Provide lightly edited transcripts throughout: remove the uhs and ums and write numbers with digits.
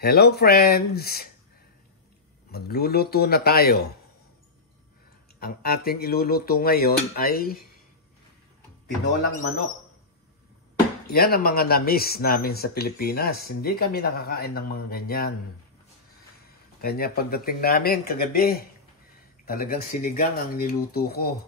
Hello friends! Magluluto na tayo. Ang ating iluluto ngayon ay tinolang manok. Yan ang mga na-miss namin sa Pilipinas. Hindi kami nakakain ng mga ganyan. Kanya pagdating namin kagabi, talagang sinigang ang niluto ko.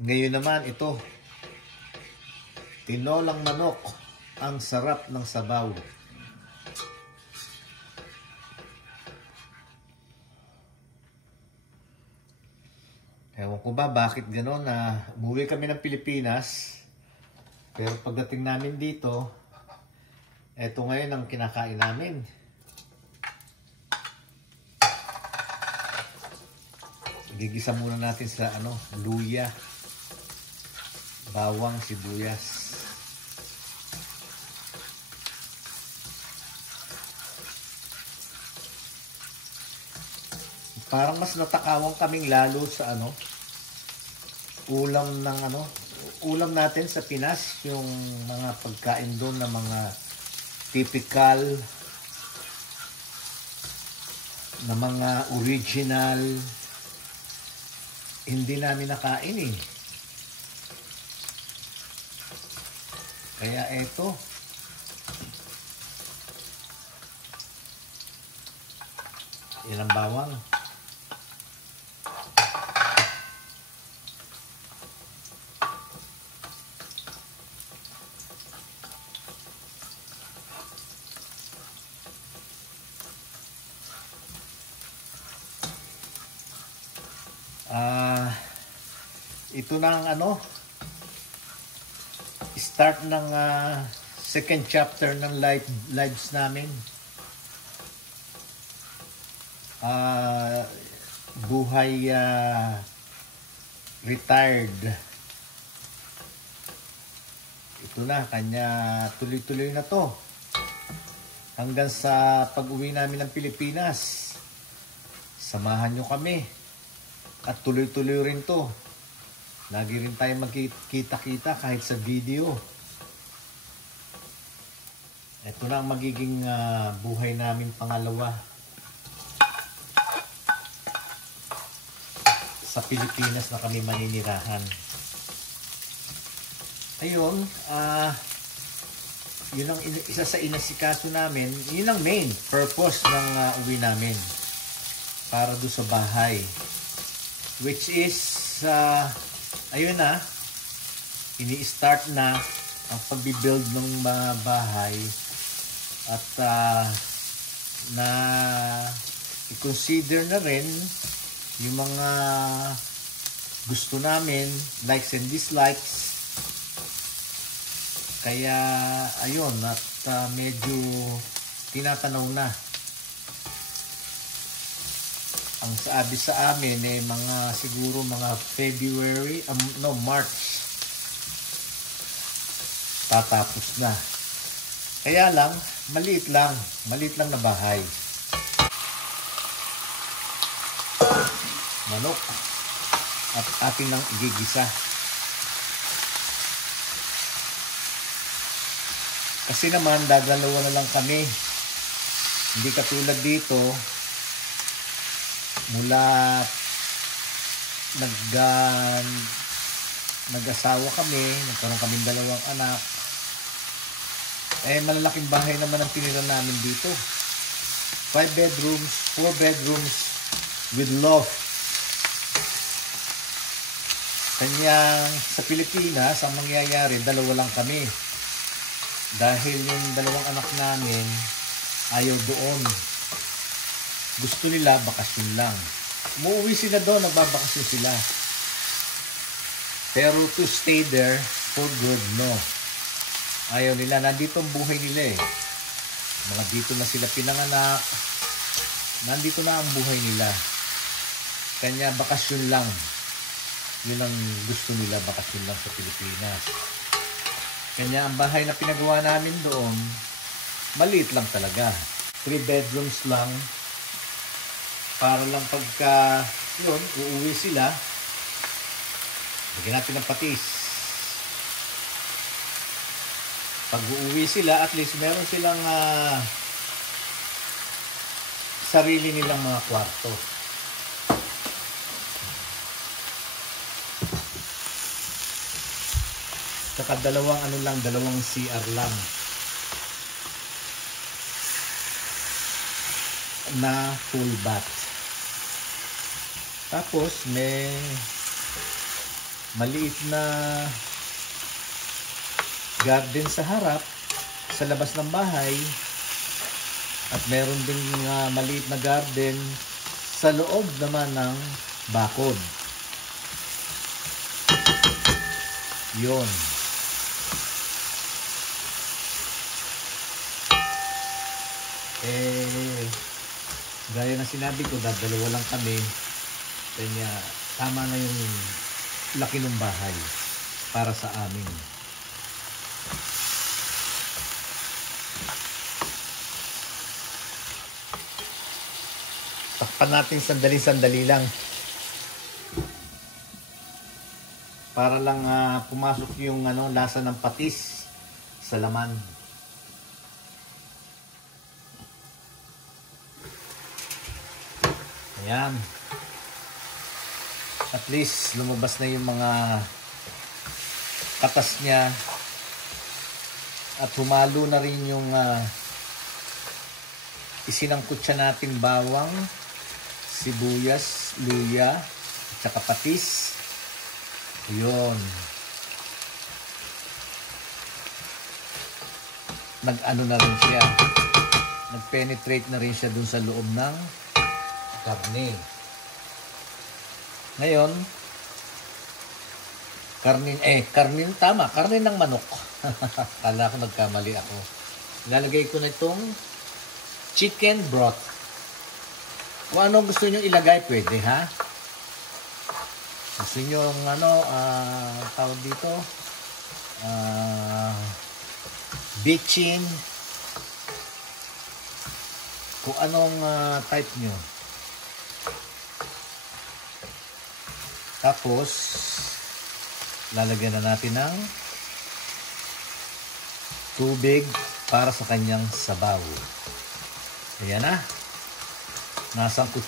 Ngayon naman ito, tinolang manok. Ang sarap ng sabaw. Ewan ko ba bakit gano'n na umuwi kami ng Pilipinas. Pero pagdating namin dito, eto ngayon ang kinakain namin. Gigisa muna natin sa luya, bawang, sibuyas. Parang mas natakawang kaming lalo sa ulam ulam natin sa Pinas, yung mga pagkain doon na mga typical na mga original, hindi namin nakain eh. Kaya eto, yan ang bawang. Ito na ang start ng second chapter ng lives namin. Buhay retired. Ito na, kanya tuloy-tuloy na to. Hanggang sa pag-uwi namin ng Pilipinas. Samahan nyo kami. At tuloy-tuloy rin to. Lagi rin tayo magkita-kita kahit sa video. Ito na ang magiging buhay namin pangalawa sa Pilipinas na kami maninirahan. Ayun, yun ang isa sa inasikaso namin. Yun ang main purpose ng uwi namin para doon sa bahay. Which is, ayun na, ini-start na ang pag-build ng bahay at na i-consider na rin yung mga gusto namin, likes and dislikes. Kaya ayun, at medyo tinatanaw na. Ang sabi sa amin mga siguro mga February, March tatapos na. Kaya lang, maliit lang na bahay. Manok at atin lang igigisa. Kasi naman dadalawa na lang kami. Hindi katulad dito, mula nag-asawa kami, nagkaroon kaming dalawang anak. Malalaking bahay naman ang tinira namin dito. 5 bedrooms, 4 bedrooms with loft. Kanyang sa Pilipinas, ang mangyayari, dalawa lang kami. Dahil yung dalawang anak namin ayaw doon. Gusto nila bakasyon lang. Umuwi sila doon, nagbabakasyon sila. Pero to stay there for good, no. Ayaw nila, nandito ang buhay nila eh. Mga dito na sila pinanganak. Nandito na ang buhay nila. Kanya bakasyon lang. Yun ang gusto nila, bakasyon lang sa Pilipinas. Kanya ang bahay na pinagawa namin doon, maliit lang talaga. 3 bedrooms lang. Para lang pagka yun, uuwi sila, lagyan natin ng patis. Pag uuwi sila, at least meron silang sarili nilang mga kwarto. Saka dalawang CR lang na full bath. Tapos may maliit na garden sa harap, sa labas ng bahay. At meron ding maliit na garden sa loob naman ng bakod. Yun. Gaya na sinabi ko, dalawa lang kami. Kanya tama na yung laki ng bahay para sa amin. Takpan natin sandali-sandali lang. Para lang pumasok yung lasa ng patis sa laman. Ayan. At least lumabas na yung mga katas niya. At humalo na rin yung isinangkot siya nating bawang, sibuyas, luya, at saka patis. Yun. Nag-ano na rin siya. Nag-penetrate na rin siya dun sa loob ng karne. Ngayon, karne ng manok. Kala ko nagkamali ako. Ilalagay ko na itong chicken broth. Kung anong gusto nyo ilagay, pwede ha. Gusto nyo tawag dito, bitchin, kung anong type nyo. Tapos, lalagyan na natin ng tubig para sa kanyang sabaw. Ayan na. Nasangkot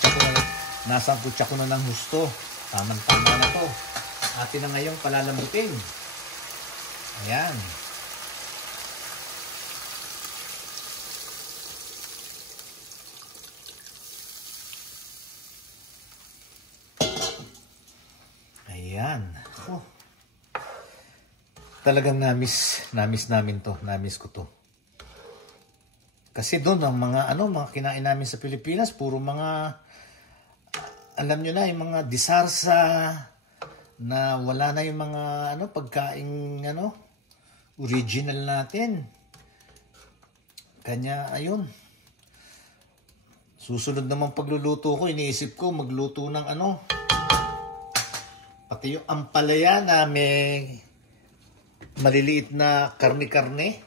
siya ko na ng husto. Tamang-tama na to. Atin na ngayong palalambutin. Ayan. Ayan. Oh. Talagang namis namin to. Namis ko to. Kasi doon ang mga kinain namin sa Pilipinas, puro mga alam nyo na, yung mga disarsa na wala na yung mga pagkaing original natin. Kanya ayun. Susunod naman pagluluto ko, iniisip ko magluto ng pati yung ampalaya na may maliliit na karne-karne.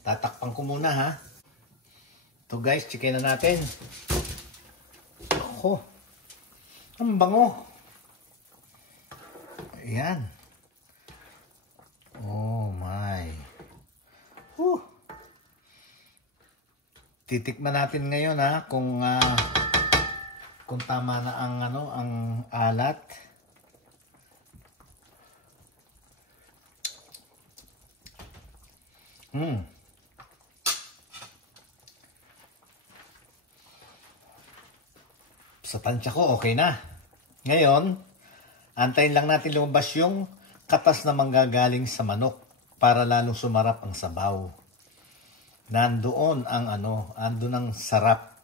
Tatakpan ko muna ha. Ito guys, chicken na natin. Ako. Ang bango. Ayan. Oh my. Titikman natin ngayon ha kung tama na ang alat. Sa tansya ko, okay na. Ngayon, antayin lang natin lumabas yung katas na manggagaling sa manok para lalong sumarap ang sabaw. Nandoon andun ang sarap.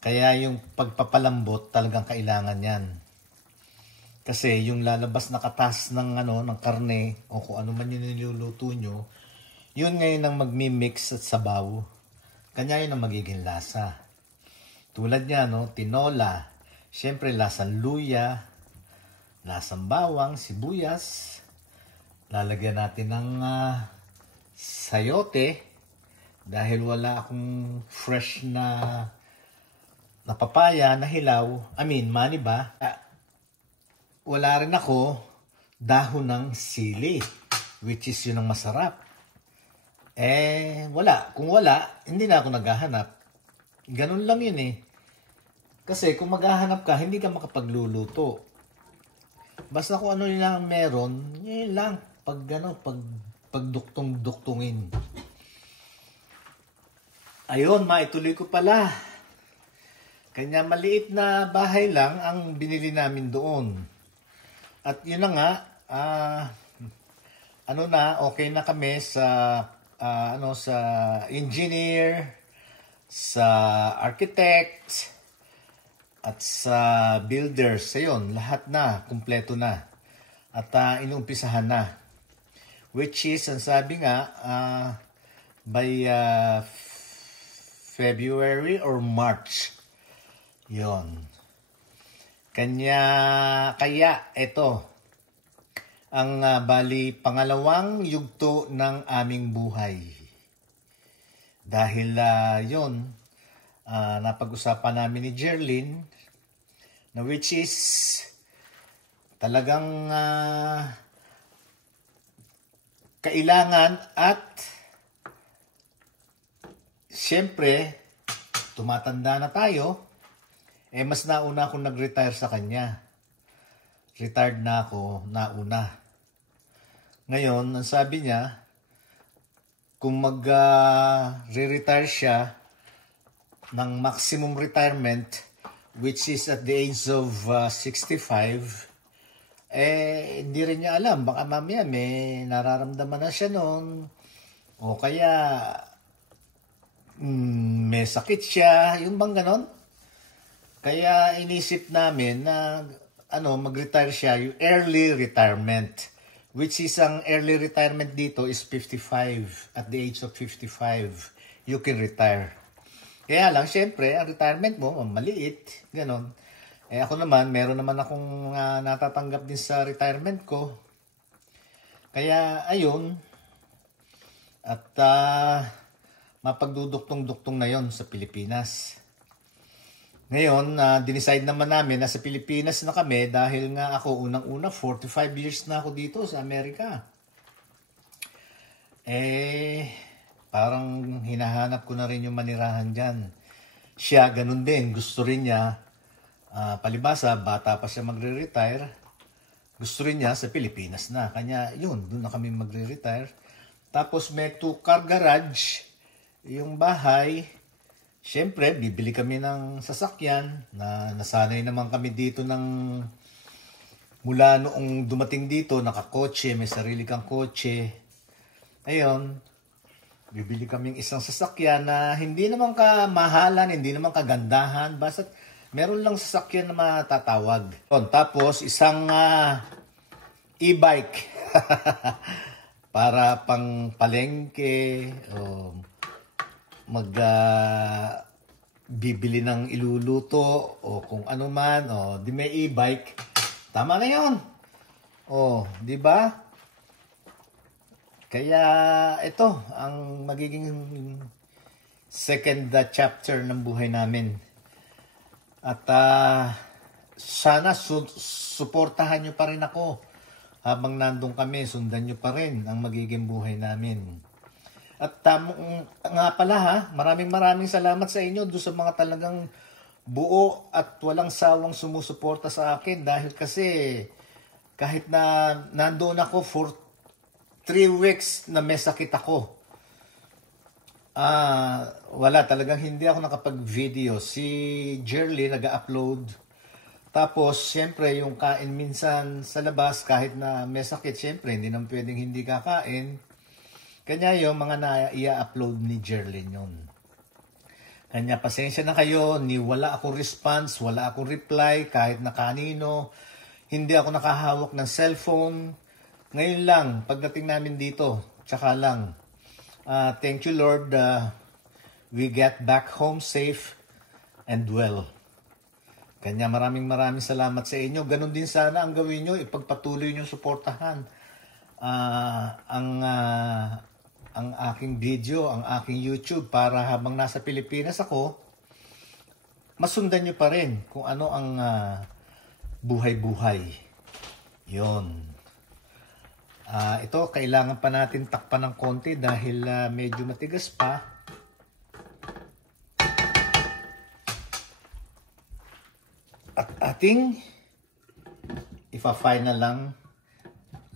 Kaya yung pagpapalambot talagang kailangan yan. Kasi yung lalabas na katas ng karne o kung ano man yung niluluto nyo, yun ngayon ang magmi-mix at sabaw. Kanya yun ang magiging lasa. Tulad niya, tinola. Siyempre, lasang luya, lasang bawang, sibuyas. Lalagyan natin ng sayote. Dahil wala akong fresh na papaya na hilaw. Mani ba? Wala rin ako dahon ng sili. Which is yun ang masarap. Wala. Kung wala, hindi na ako naghahanap. Ganun lang yun eh. Kasi kung maghahanap ka, hindi ka makapagluluto. Basta kung ano lang meron, yun lang. Pagduktong-duktungin. Ayun, maituloy ko pala. Kanya maliit na bahay lang ang binili namin doon. At yun na nga, okay na kami sa sa engineer, sa architect, at sa builders. Ayun, lahat na, kumpleto na. At inumpisahan na. Which is, ang sabi nga, by February or March. Yon. Kaya ito ang bali pangalawang yugto ng aming buhay. Dahil napag-usapan namin ni Jerlyn na which is talagang kailangan at siyempre, tumatanda na tayo, mas nauna akong nag-retire sa kanya. Retired na ako, nauna. Ngayon, ang sabi niya, kung mag-re-retire siya ng maximum retirement, which is at the age of 65, hindi rin niya alam. Baka mamaya may nararamdaman na siya noon, o kaya may sakit siya, yung bang ganon. Kaya inisip namin na mag-retire siya, yung early retirement, which is ang early retirement dito is 55. At the age of 55, you can retire. Kaya lang, syempre, ang retirement mo, maliit, ganon. Ako naman, meron naman akong natatanggap din sa retirement ko. Kaya, ayun, at mapagduduktong-duktong na yon sa Pilipinas. Ngayon, dinicide naman namin na sa Pilipinas na kami dahil nga ako unang-una, 45 years na ako dito sa Amerika. Parang hinahanap ko na rin yung manirahan dyan. Siya, ganun din. Gusto rin niya, palibasa, bata pa siya magre-retire. Gusto rin niya sa Pilipinas na. Kanya, yun, doon na kami magre-retire. Tapos may 2-car garage. Yung bahay, syempre, bibili kami ng sasakyan na nasanay naman kami dito mula noong dumating dito, nakakotse, may sarili kang kotse. Ayun, bibili kaming isang sasakyan na hindi naman kamahalan, hindi naman kagandahan, basta meron lang sasakyan na matatawag. Tapos, isang e-bike para pang palengke, bibili ng iluluto o kung ano man, di may e-bike, tama na yun. Di ba? Kaya ito ang magiging second chapter ng buhay namin. At sana suportahan nyo pa rin ako habang nandun kami, sundan nyo pa rin ang magiging buhay namin. At nga pala maraming salamat sa inyo doon sa mga talagang buo at walang sawang sumusuporta sa akin. Dahil kasi kahit na nandoon ako for 3 weeks na may sakit ako, wala, talagang hindi ako nakapag-video. Si Jerlyn nag-upload. Tapos, syempre, yung kain minsan sa labas, kahit na may sakit, syempre, hindi naman pwedeng hindi kakain. Kanya yung mga na-i-upload ni Jerlyn yun. Kanya, pasensya na kayo, wala akong response, wala akong reply, kahit na kanino. Hindi ako nakahawak ng cellphone. Ngayon lang, pagdating namin dito, tsaka lang. Thank you, Lord. We get back home safe and well. Kanya, maraming salamat sa inyo. Ganon din sana ang gawin nyo, ipagpatuloy nyo suportahan ang aking video, ang aking YouTube, para habang nasa Pilipinas ako, masundan nyo pa rin kung ano ang buhay-buhay. Yon. Ito, kailangan pa natin takpan ng konti dahil medyo matigas pa. At ating ipa-final lang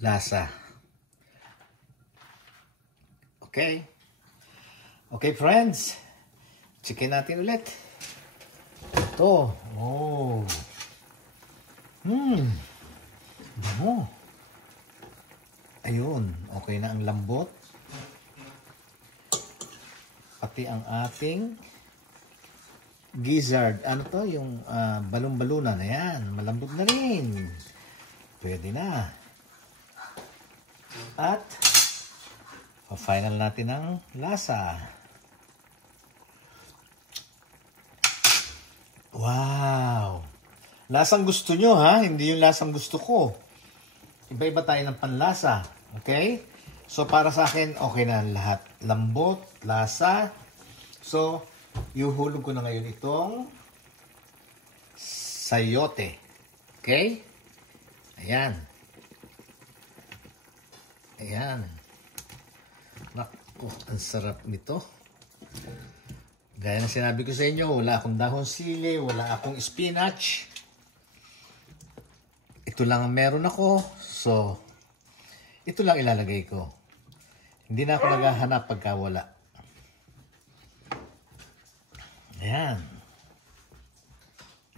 lasa. Okay. Okay, friends. Chicken natin ulit. Ito. Oh. Bango. Ayun. Okay na ang lambot. Pati ang ating gizzard. Ano to? Yung balon-balunan. Ayan. Malambot na rin. Pwede na. At final natin ang lasa. Wow! Lasang gusto nyo, ha? Hindi yung lasang gusto ko. Iba-iba tayo ng panlasa. Okay? So, para sa akin, okay na lahat. Lambot, lasa. So, ihuhulog ko na ngayon itong sayote. Okay? Ayan. Ayan. Naku, ang sarap nito. Gaya na sinabi ko sa inyo, wala akong dahon sili, wala akong spinach. Ito lang ang meron ako. So, ito lang ilalagay ko. Hindi na ako naghahanap pagka wala. Ayan.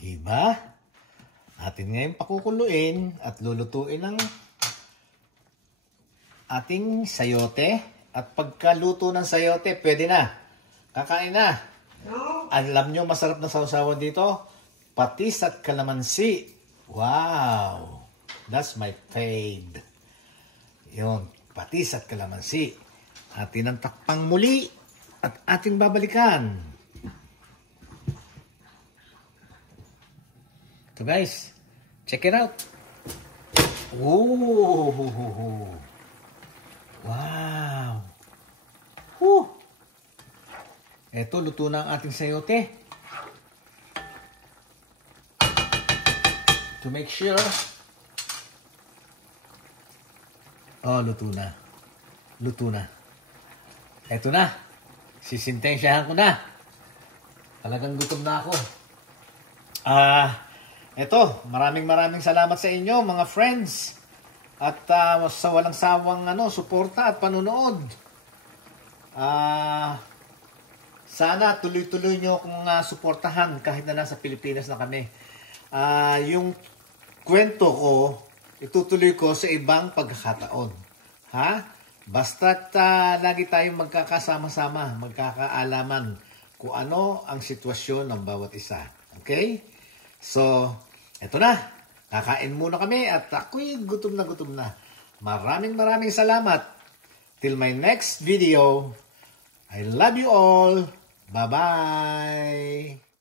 Diba? Atin ngayon pakukuluin at lulutuin ng ating sayote. At pagkaluto ng sayote, pwede na. Kakain na. Alam nyo, masarap na sausawan dito. Patis at kalamansi. Wow! That's my fave. Yun, patis at kalamansi. Atin ang takpang muli at ating babalikan. So guys, check it out. Oh! Wow! Whew! Eto, luto na ang ating sayote. To make sure. Oh, luto na. Luto na. Eto na. Sisintensyahan ko na. Talagang gutom na ako. Eto, maraming salamat sa inyo, mga friends. At sa walang sawang suporta at panunood. Sana tuloy-tuloy nyo akong suportahan kahit na nasa Pilipinas na kami. Yung kwento ko, itutuloy ko sa ibang pagkakataon. Ha? Basta't lagi tayong magkakasama-sama, magkakaalaman kung ano ang sitwasyon ng bawat isa. Okay? So, eto na. Kakain muna kami at ako'y gutom na. Maraming salamat. Till my next video, I love you all. Bye-bye.